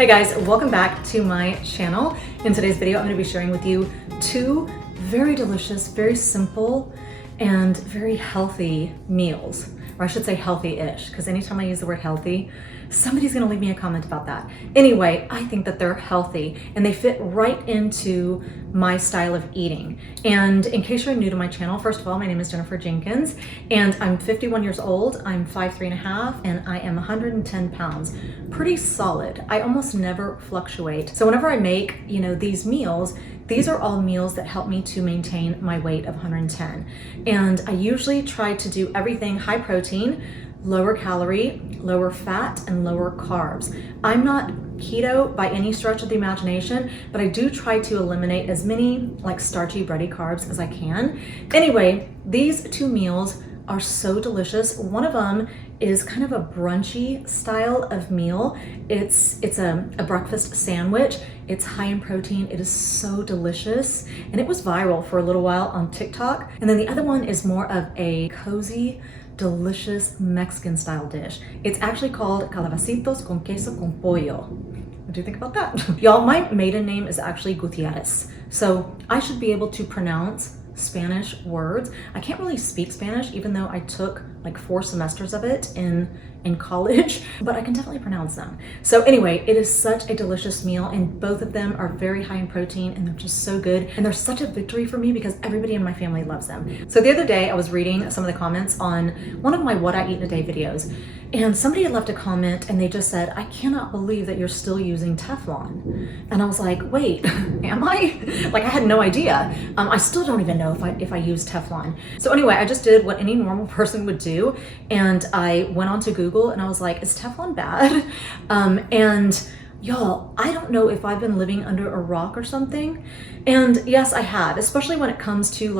Hey guys, welcome back to my channel. In today's video, I'm going to be sharing with you two very delicious, very simple, and very healthy meals. Or I should say healthy-ish, because anytime I use the word healthy, somebody's going to leave me a comment about that. Anyway, I think that they're healthy and they fit right into my style of eating. And in case you're new to my channel, first of all, my name is Jenifer Jenkins and I'm 51 years old. I'm 5'3.5" and I am 110 pounds. Pretty solid. I almost never fluctuate. So whenever I make, these meals, these are all meals that help me to maintain my weight of 110. And I usually try to do everything high protein, lower calorie, lower fat, and lower carbs. I'm not keto by any stretch of the imagination, but I do try to eliminate as many starchy, bready carbs as I can. Anyway, these two meals are so delicious. One of them is kind of a brunchy style of meal. It's a breakfast sandwich. It's high in protein. It is so delicious. And it was viral for a little while on TikTok. And then the other one is more of a cozy, delicious Mexican style dish. It's actually called Calabacitas con Queso con Pollo. What do you think about that? Y'all, my maiden name is actually Gutierrez. So I should be able to pronounce Spanish words. I can't really speak Spanish, even though I took 4 semesters of it in college, but I can definitely pronounce them. So anyway, it is such a delicious meal and both of them are very high in protein and they're just so good. And they're such a victory for me because everybody in my family loves them. So the other day I was reading some of the comments on one of my What I Eat in a Day videos, and somebody had left a comment and they just said, "I cannot believe that you're still using Teflon." And I was like, wait, am I? I had no idea. I still don't even know if I use Teflon. So anyway, I just did what any normal person would do. And I went on to Google and I was like, is Teflon bad? And y'all, I don't know if I've been living under a rock or something. And yes, I have, especially when it comes to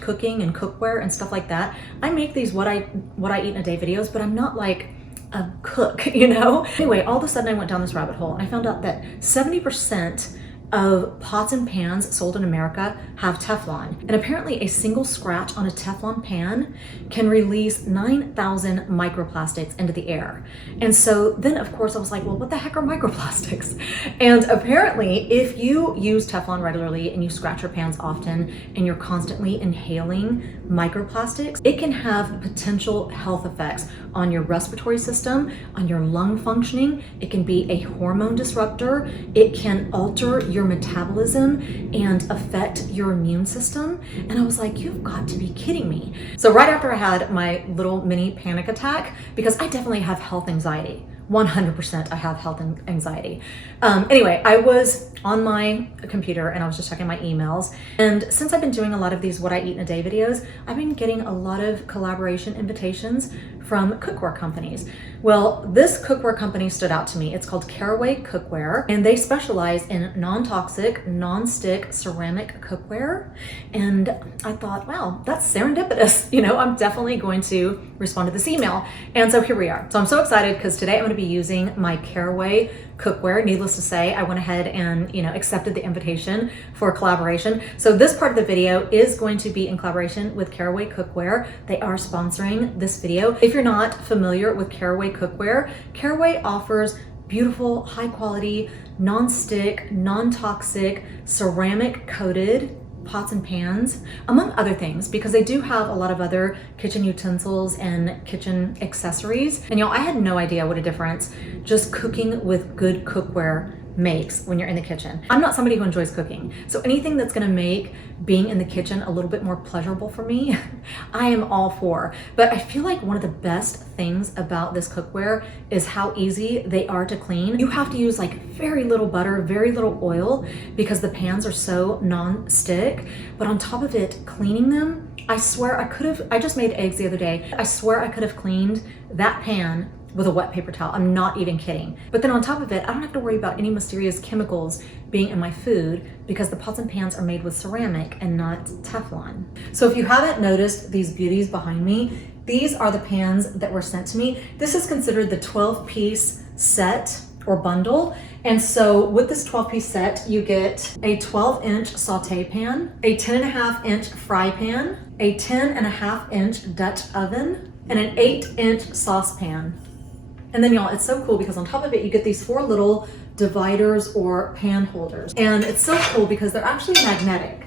cooking and cookware and stuff like that. I make these what I eat in a day videos, but I'm not a cook, Anyway, all of a sudden I went down this rabbit hole and I found out that 70% of pots and pans sold in America have Teflon. And apparently a single scratch on a Teflon pan can release 9,000 microplastics into the air. And so then of course I was like, well, what the heck are microplastics? And apparently if you use Teflon regularly and you scratch your pans often and you're constantly inhaling microplastics, it can have potential health effects on your respiratory system, on your lung functioning. It can be a hormone disruptor. It can alter your metabolism and affect your immune system. And I was like, you've got to be kidding me. So right after I had my little mini panic attack, because I definitely have health anxiety, 100% I have health anxiety. Anyway, I was on my computer and I was just checking my emails. And since I've been doing a lot of these What I Eat in a Day videos, I've been getting a lot of collaboration invitations from cookware companies. Well, this cookware company stood out to me. It's called Caraway cookware and they specialize in non-toxic, non-stick ceramic cookware. And I thought, wow, that's serendipitous. I'm definitely going to respond to this email. And so here we are. So I'm so excited because today I'm going to be using my Caraway cookware. Needless to say, I went ahead and accepted the invitation for collaboration. So this part of the video is going to be in collaboration with Caraway cookware. They are sponsoring this video. If you're not familiar with Caraway cookware, Caraway offers beautiful, high quality, non-stick, non-toxic, ceramic coated pots and pans, among other things, because they do have a lot of other kitchen utensils and kitchen accessories. And y'all, I had no idea what a difference just cooking with good cookware makes when you're in the kitchen. I'm not somebody who enjoys cooking, so anything that's gonna make being in the kitchen a little bit more pleasurable for me, I am all for. But I feel like one of the best things about this cookware is how easy they are to clean. You have to use very little butter, very little oil, because the pans are so non-stick. But on top of it, cleaning them, I swear I just made eggs the other day. I swear I could have cleaned that pan with a wet paper towel. I'm not even kidding. But then on top of it, I don't have to worry about any mysterious chemicals being in my food because the pots and pans are made with ceramic and not Teflon. So if you haven't noticed these beauties behind me, these are the pans that were sent to me. This is considered the 12-piece set or bundle. And so with this 12-piece set, you get a 12-inch saute pan, a 10.5-inch fry pan, a 10.5-inch Dutch oven, and an 8-inch saucepan. And then y'all, it's so cool because on top of it, you get these 4 little dividers or pan holders. And it's so cool because they're actually magnetic.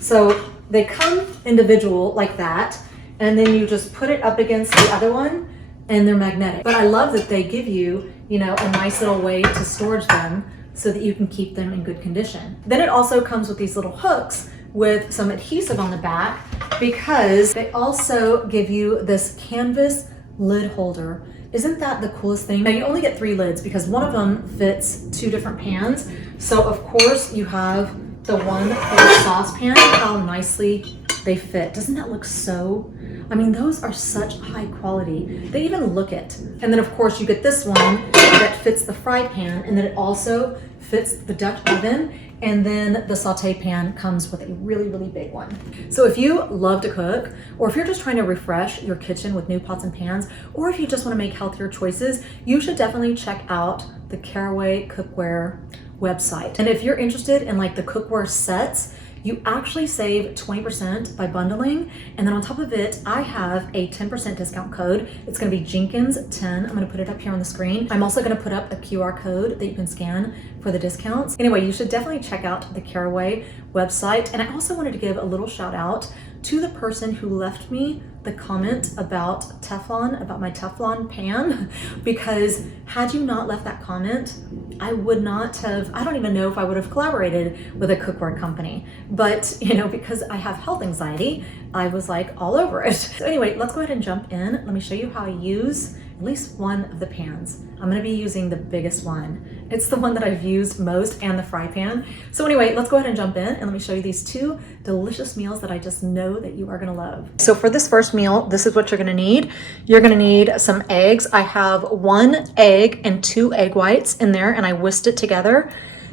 So they come individual like that, and then you just put it up against the other one and they're magnetic. But I love that they give you, you know, a nice little way to storage them so that you can keep them in good condition. Then it also comes with these little hooks with some adhesive on the back, because they also give you this canvas lid holder. Isn't that the coolest thing? Now you only get 3 lids because one of them fits 2 different pans. So of course you have the one for the saucepan. How nicely they fit. Doesn't that look so, I mean, those are such high quality. They even look it. And then of course you get this one that fits the fry pan, and then it also fits the Dutch oven. And then the saute pan comes with a really, really big one. So if you love to cook, or if you're just trying to refresh your kitchen with new pots and pans, or if you just want to make healthier choices, you should definitely check out the Caraway cookware website. And if you're interested in like the cookware sets, you actually save 20% by bundling. And then on top of it, I have a 10% discount code. It's gonna be Jenkins10. I'm gonna put it up here on the screen. I'm also gonna put up a QR code that you can scan for the discounts. Anyway, you should definitely check out the Caraway website. And I also wanted to give a little shout out to the person who left me the comment about Teflon, about my Teflon pan, because had you not left that comment, I would not have, I don't even know if I would have collaborated with a cookware company. But, you know, because I have health anxiety, I was like all over it. So anyway, let's go ahead and jump in. Let me show you how I use at least one of the pans. I'm gonna be using the biggest one. It's the one that I've used most, and the fry pan. So anyway, let's go ahead and jump in and let me show you these 2 delicious meals that I just know that you are gonna love. So for this first meal, this is what you're gonna need. You're gonna need some eggs. I have 1 egg and 2 egg whites in there, and I whisked it together.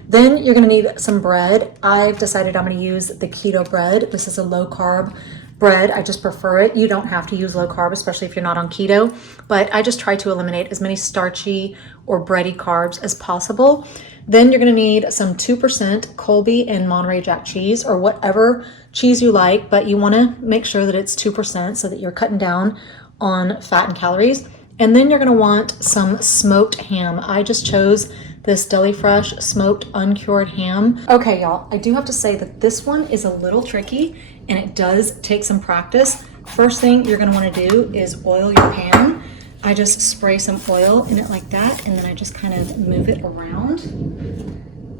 Then you're gonna need some bread. I've decided I'm gonna use the keto bread. This is a low carb bread. I just prefer it. You don't have to use low carb, especially if you're not on keto, but I just try to eliminate as many starchy or bready carbs as possible. Then you're gonna need some 2% Colby and Monterey Jack cheese, or whatever cheese you like, but you wanna make sure that it's 2% so that you're cutting down on fat and calories. And then you're gonna want some smoked ham. I just chose this Deli Fresh smoked uncured ham. Okay, y'all, I do have to say that this one is a little tricky and it does take some practice. First thing you're gonna wanna do is oil your pan. I just spray some oil in it like that, and then I just kind of move it around.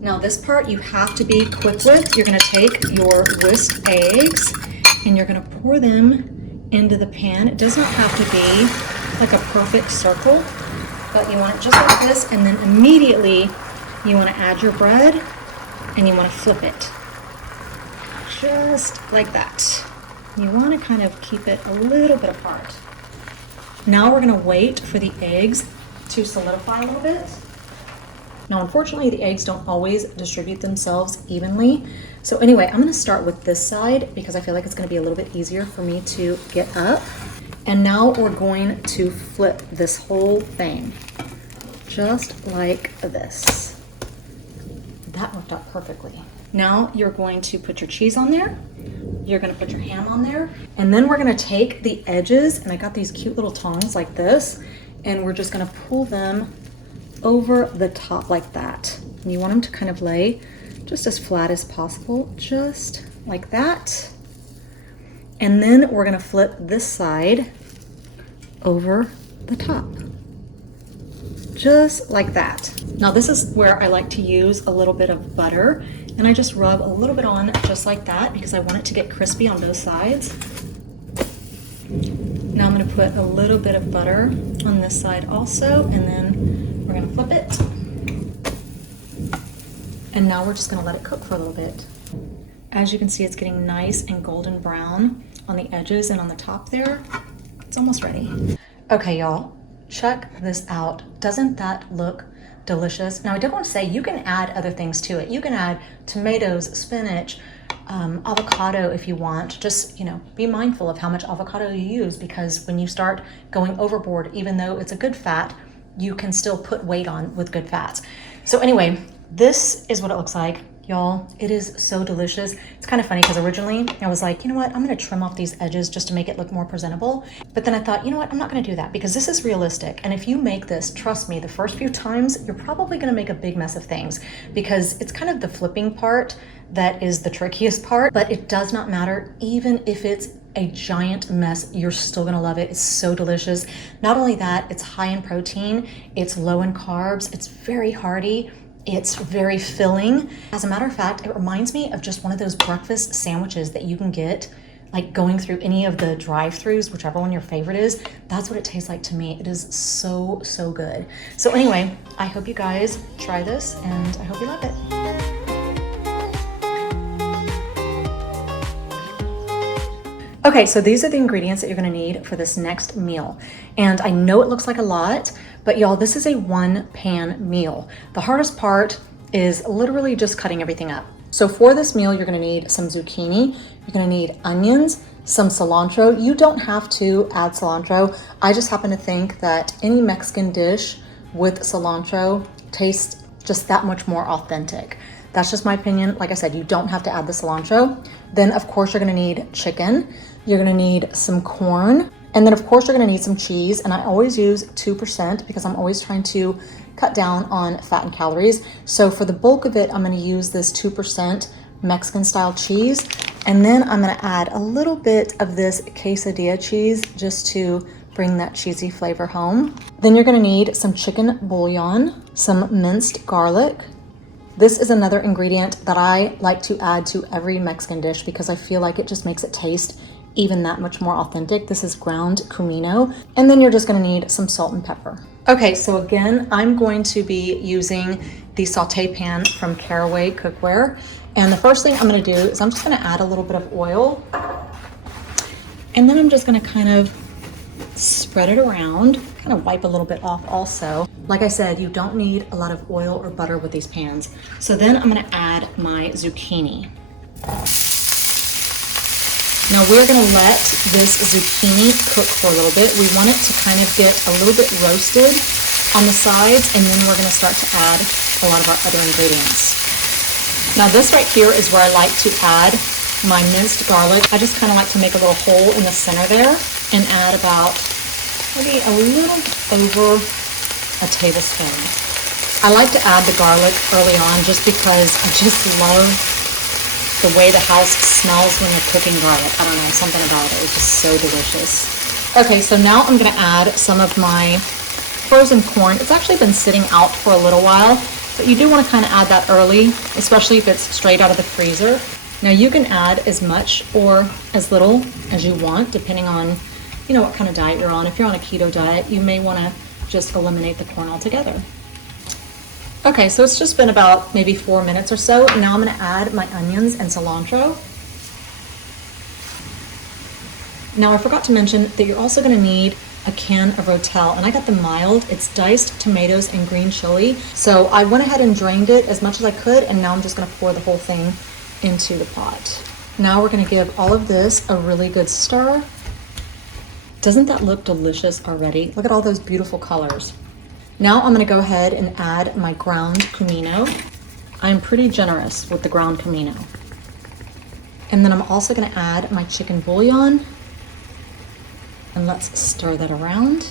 Now this part you have to be quick with. You're gonna take your whisked eggs and you're gonna pour them into the pan. It does not have to be like a perfect circle, but you want it just like this, and then immediately you want to add your bread and you want to flip it. Just like that. You want to kind of keep it a little bit apart. Now we're going to wait for the eggs to solidify a little bit. Now unfortunately the eggs don't always distribute themselves evenly. So anyway, I'm going to start with this side because I feel like it's going to be a little bit easier for me to get up. And now we're going to flip this whole thing, just like this. That worked out perfectly. Now you're going to put your cheese on there, you're gonna put your ham on there, and then we're gonna take the edges, and I got these cute little tongs like this, and we're just gonna pull them over the top like that. And you want them to kind of lay just as flat as possible, just like that. And then we're gonna flip this side over the top, just like that. Now this is where I like to use a little bit of butter, and I just rub a little bit on just like that because I want it to get crispy on both sides. Now I'm gonna put a little bit of butter on this side also, and then we're gonna flip it. And now we're just gonna let it cook for a little bit. As you can see, it's getting nice and golden brown on the edges and on the top there. It's almost ready. Okay, y'all, check this out. Doesn't that look delicious? Now, I did want to say you can add other things to it. You can add tomatoes, spinach, avocado if you want. Just, you know, be mindful of how much avocado you use, because when you start going overboard, even though it's a good fat, you can still put weight on with good fats. So anyway, this is what it looks like. Y'all, it is so delicious. It's kind of funny because originally I was like, you know what, I'm gonna trim off these edges just to make it look more presentable. But then I thought, you know what, I'm not gonna do that because this is realistic. And if you make this, trust me, the first few times, you're probably gonna make a big mess of things because it's kind of the flipping part that is the trickiest part, but it does not matter. Even if it's a giant mess, you're still gonna love it. It's so delicious. Not only that, it's high in protein, it's low in carbs, it's very hearty, it's very filling. As a matter of fact, it reminds me of just one of those breakfast sandwiches that you can get like going through any of the drive-thrus, whichever one your favorite is. That's what it tastes like to me. It is so, so good. So anyway, I hope you guys try this and I hope you love it. Okay, so these are the ingredients that you're gonna need for this next meal. And I know it looks like a lot, but y'all, this is a 1-pan meal. The hardest part is literally just cutting everything up. So for this meal, you're gonna need some zucchini, you're gonna need onions, some cilantro. You don't have to add cilantro. I just happen to think that any Mexican dish with cilantro tastes just that much more authentic. That's just my opinion. Like I said, you don't have to add the cilantro. Then of course you're gonna need chicken. You're gonna need some corn. And then of course you're gonna need some cheese. And I always use 2% because I'm always trying to cut down on fat and calories. So for the bulk of it, I'm gonna use this 2% Mexican style cheese. And then I'm gonna add a little bit of this quesadilla cheese just to bring that cheesy flavor home. Then you're gonna need some chicken bouillon, some minced garlic. This is another ingredient that I like to add to every Mexican dish because I feel like it just makes it taste even that much more authentic. This is ground comino. And then you're just gonna need some salt and pepper. Okay, so again, I'm going to be using the saute pan from Caraway cookware. And the first thing I'm gonna do is I'm just gonna add a little bit of oil. And then I'm just gonna kind of spread it around, kind of wipe a little bit off also. Like I said, you don't need a lot of oil or butter with these pans. So then I'm gonna add my zucchini. Now we're gonna let this zucchini cook for a little bit. We want it to kind of get a little bit roasted on the sides, and then we're gonna start to add a lot of our other ingredients. Now this right here is where I like to add my minced garlic. I just kind of like to make a little hole in the center there and add about maybe a little over a tablespoon. I like to add the garlic early on just because I just love the way the house smells when you're cooking garlic. I don't know, something about it. It's just so delicious. Okay, so now I'm gonna add some of my frozen corn. It's actually been sitting out for a little while, but you do wanna kinda add that early, especially if it's straight out of the freezer. Now you can add as much or as little as you want, depending on, you know, what kind of diet you're on. If you're on a keto diet, you may wanna just eliminate the corn altogether. Okay, so it's just been about maybe 4 minutes or so. Now I'm gonna add my onions and cilantro. Now I forgot to mention that you're also gonna need a can of Rotel, and I got the mild. It's diced tomatoes and green chili. So I went ahead and drained it as much as I could, and now I'm just gonna pour the whole thing into the pot. Now we're gonna give all of this a really good stir. Doesn't that look delicious already? Look at all those beautiful colors. Now I'm gonna go ahead and add my ground comino. I'm pretty generous with the ground comino. And then I'm also gonna add my chicken bouillon. And let's stir that around.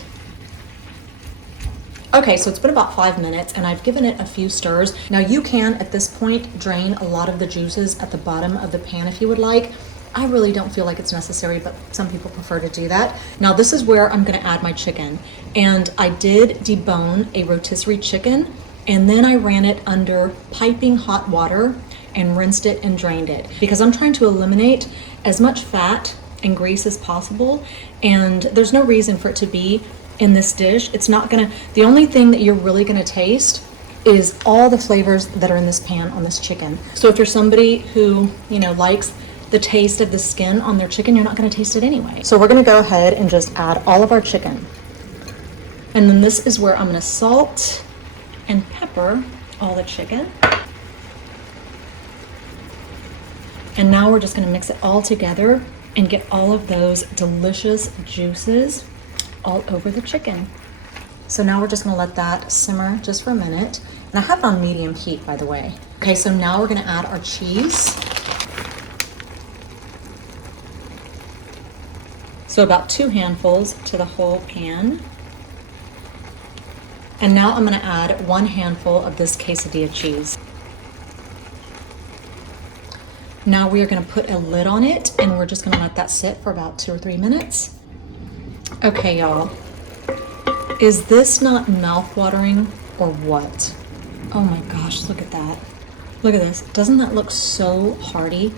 Okay, so it's been about 5 minutes and I've given it a few stirs. Now you can, at this point, drain a lot of the juices at the bottom of the pan if you would like. I really don't feel like it's necessary, but some people prefer to do that. Now this is where I'm gonna add my chicken. And I did debone a rotisserie chicken, and then I ran it under piping hot water and rinsed it and drained it because I'm trying to eliminate as much fat and grease as possible. And there's no reason for it to be in this dish. It's not gonna, the only thing that you're really gonna taste is all the flavors that are in this pan on this chicken. So if you're somebody who, you know, likes the taste of the skin on their chicken, you're not gonna taste it anyway. So we're gonna go ahead and just add all of our chicken. And then this is where I'm gonna salt and pepper all the chicken. And now we're just gonna mix it all together and get all of those delicious juices all over the chicken. So now we're just gonna let that simmer just for a minute. And I have it on medium heat, by the way. Okay, so now we're gonna add our cheese. So about 2 handfuls to the whole pan. And now I'm gonna add 1 handful of this quesadilla cheese. Now we are gonna put a lid on it and we're just gonna let that sit for about 2 or 3 minutes. Okay, y'all. Is this not mouth-watering or what? Oh my gosh, look at that. Look at this. Doesn't that look so hearty?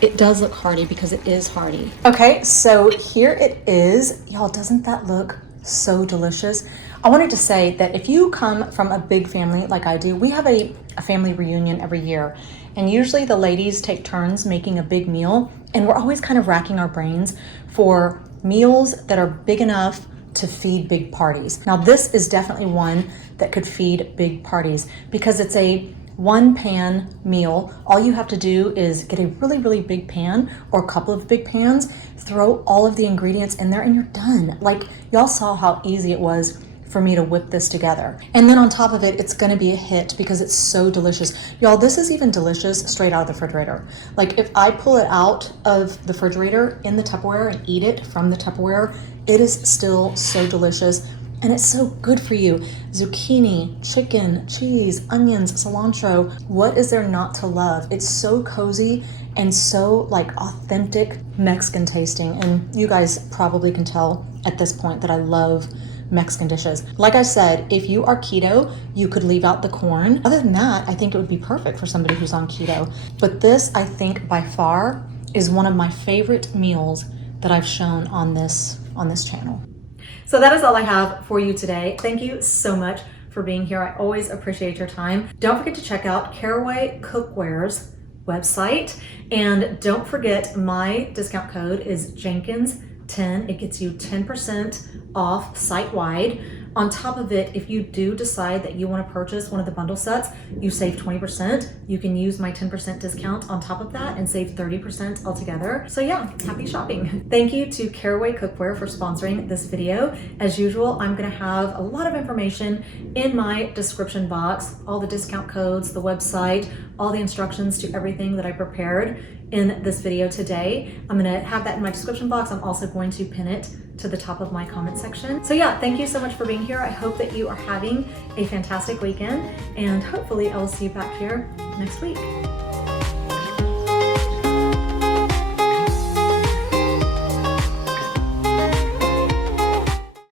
It does look hearty because it is hearty. Okay, so here it is. Y'all, doesn't that look so delicious? I wanted to say that if you come from a big family like I do, we have a family reunion every year. And usually the ladies take turns making a big meal. And we're always kind of racking our brains for meals that are big enough to feed big parties. Now this is definitely one that could feed big parties because it's a 1-pan meal. All you have to do is get a really, really big pan or a couple of big pans, throw all of the ingredients in there and you're done. Like y'all saw how easy it was for me to whip this together. And then on top of it, it's gonna be a hit because it's so delicious. Y'all, this is even delicious straight out of the refrigerator. Like if I pull it out of the refrigerator in the Tupperware and eat it from the Tupperware, it is still so delicious. And it's so good for you. Zucchini, chicken, cheese, onions, cilantro. What is there not to love? It's so cozy and so like authentic Mexican tasting. And you guys probably can tell at this point that I love Mexican dishes. Like I said, if you are keto, you could leave out the corn. Other than that, I think it would be perfect for somebody who's on keto. But this, I think by far, is one of my favorite meals that I've shown on this channel. So that is all I have for you today. Thank you so much for being here. I always appreciate your time. Don't forget to check out Caraway Cookware's website. And don't forget my discount code is Jenkins10. It gets you 10% off site-wide. On top of it, if you do decide that you want to purchase one of the bundle sets, you save 20%. You can use my 10% discount on top of that and save 30% altogether. So yeah, happy shopping. Thank you to Caraway Cookware for sponsoring this video. As usual, I'm gonna have a lot of information in my description box, all the discount codes, the website, all the instructions to everything that I prepared in this video today. I'm gonna have that in my description box. I'm also going to pin it to the top of my comment section. So yeah, thank you so much for being here. I hope that you are having a fantastic weekend and hopefully I will see you back here next week.